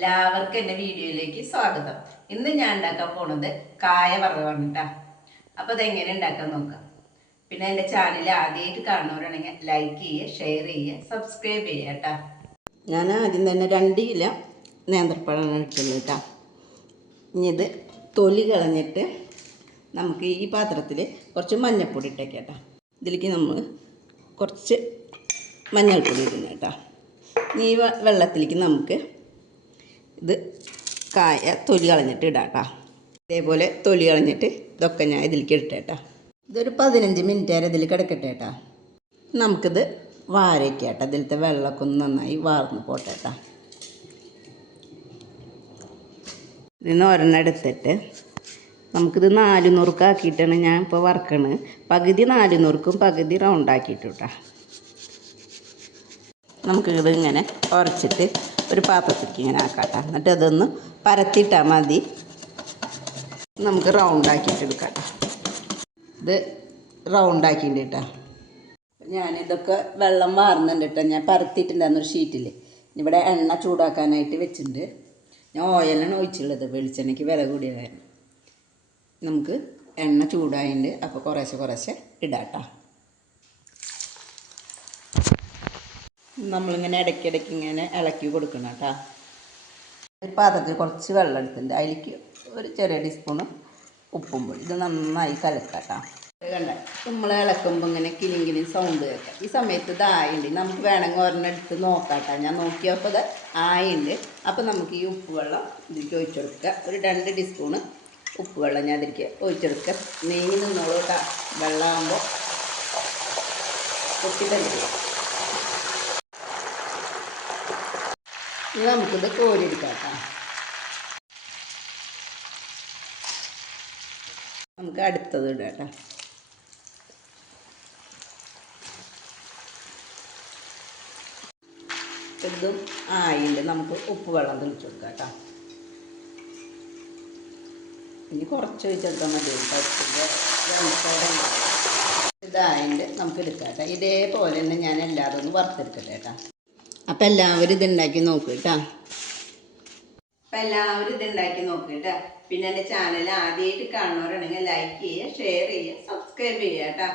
എല്ലാവർക്കും എന്റെ വീഡിയോയിലേക്ക് സ്വാഗതം. ഇന്ന് ഞാൻ ഉണ്ടാക്കാൻ പോണത് കായ വറവാണ് കേട്ടോ അപ്പോൾ അതെങ്ങനെ ഉണ്ടാക്കാൻ നോക്കാം. പിന്നെ എന്റെ ചാനൽ ആദ്യമായിട്ട് കാണുന്നവരാണെങ്കിൽ ലൈക്ക് ചെയ്യുക ഷെയർ ചെയ്യുക സബ്സ്ക്രൈബ് ചെയ്യുക കേട്ടോ ഞാൻ ആദ്യം തന്നെ രണ്ട് കിലോ നേന്ത്രപ്പഴമാണ് എടുക്കുന്നത് കേട്ടോ ഇനി ഇത് തൊലി കളഞ്ഞിട്ട് നമുക്ക് ഈ പാത്രത്തിൽ കുറച്ച് മഞ്ഞൾപ്പൊടി ഇട്ടേക്കാം കേട്ടോ ഇതിലേക്ക് നമ്മൾ കുറച്ച് മഞ്ഞൾപ്പൊടി ഇടുന്നു കേട്ടോ ഈ വെള്ളത്തിലേക്ക് നമുക്ക് ഇത് കായ തൊലി കളഞ്ഞിട്ട് ഇടാം കേട്ടോ ഇതേപോലെ തൊലി കളഞ്ഞിട്ട് ഇതൊക്കെ ഞാൻ ഇതിലേക്ക് ഇട്ടേട്ടാ ഇതൊരു പതിനഞ്ച് മിനിറ്റ് വരെ ഇതിൽ കിടക്കട്ടെ കേട്ടോ നമുക്കിത് വാരയ്ക്കാം കേട്ടോ ഇതിലത്തെ വെള്ളമൊക്കെ ഒന്ന് നന്നായി വാർന്ന് പോട്ടെ കേട്ടോ ഇതിന് ഒരെണ്ണം എടുത്തിട്ട് നമുക്കിത് നാല് നുറുക്കാക്കിയിട്ടാണ് ഞാൻ ഇപ്പോൾ വറക്കണത് പകുതി നാല് നുറുക്കും പകുതി റൗണ്ടാക്കിയിട്ട് കേട്ടോ നമുക്കിത് ഇങ്ങനെ ഉറച്ചിട്ട് ഒരു പാത്രത്തിലേക്ക് ഇങ്ങനെ ആക്കാട്ടോ. എന്നിട്ട് അതൊന്ന് പരത്തിയിട്ടാൽ മതി. നമുക്ക് റൗണ്ടാക്കിയിട്ടെടുക്കാം ഇത് റൗണ്ടാക്കിയിട്ട് കേട്ടോ. ഞാനിതൊക്കെ വെള്ളം വാർന്നുണ്ട് കേട്ടോ. ഞാൻ പരത്തിയിട്ടുണ്ടായിരുന്നു ഒരു ഷീറ്റിൽ ഇവിടെ എണ്ണ ചൂടാക്കാനായിട്ട് വെച്ചിട്ടുണ്ട്. ഞാൻ ഓയിലാണ് ഒഴിച്ചുള്ളത് വെളിച്ചെണ്ണയ്ക്ക് വില കൂടിയതായിരുന്നു. നമുക്ക് എണ്ണ ചൂടായിട്ട് അപ്പോൾ കുറേശ്ശെ കുറേശ്ശെ ഇടാട്ടോ. നമ്മളിങ്ങനെ ഇടയ്ക്കിടയ്ക്ക് ഇങ്ങനെ ഇളക്കി കൊടുക്കണം കേട്ടോ. ഒരു പാത്രത്തിൽ കുറച്ച് വെള്ളം എടുത്തിട്ടുണ്ട്. അതിലേക്ക് ഒരു ചെറിയ ടീസ്പൂണ് ഉപ്പും പൊടി. ഇത് നന്നായി കലക്കാട്ടോ കണ്ട? നമ്മൾ ഇളക്കുമ്പോൾ ഇങ്ങനെ കിലിം കിലിം സൗണ്ട് കേൾക്കാം. ഈ സമയത്ത് ഇത് ആയുണ്ട്. നമുക്ക് വേണമെങ്കിൽ ഒരെണ്ണം എടുത്ത് നോക്കാട്ടോ ഞാൻ നോക്കിയപ്പോൾ ഇത് ആയുണ്ട്. അപ്പോൾ നമുക്ക് ഈ ഉപ്പ് വെള്ളം ഇതിലേക്ക് ഒഴിച്ചെടുക്കുക ഒരു രണ്ട് ടീസ്പൂണ് ഉപ്പ് വെള്ളം ഞാൻ അതിലേക്ക് ഒഴിച്ചെടുക്കുക നെയ്യ് നിന്നോളൂ കേട്ടോ. വെള്ളമാകുമ്പോൾ പൊട്ടിത്തന്നെ ഇനി നമുക്കിത് കോരിയെടുക്കാം കേട്ടോ നമുക്ക് അടുത്തത് ഇടാം ഇതും ആയില്ല നമുക്ക് ഉപ്പ് വെള്ളം തെളിച്ച് കൊടുക്കാം കേട്ടോ. ഇനി കുറച്ച് ഒഴിച്ചെടുത്താൽ മതി. ഇതായിട്ട് നമുക്ക് എടുക്കാം കേട്ടോ. ഇതേപോലെ തന്നെ ഞാൻ എല്ലാതും ഒന്ന് വറുത്തെടുക്കട്ടെ കേട്ടോ. അപ്പം എല്ലാവരും ഇത് ഉണ്ടാക്കി നോക്കുക കേട്ടോ അപ്പം എല്ലാവരും ഇത് ഉണ്ടാക്കി നോക്കുക കേട്ടോ പിന്നെ എന്റെ ചാനൽ ആദ്യമായിട്ട് കാണുന്നവരാണെങ്കിൽ ലൈക്ക് ചെയ്യുക ഷെയർ ചെയ്യുക സബ്സ്ക്രൈബ് ചെയ്യുക കേട്ടോ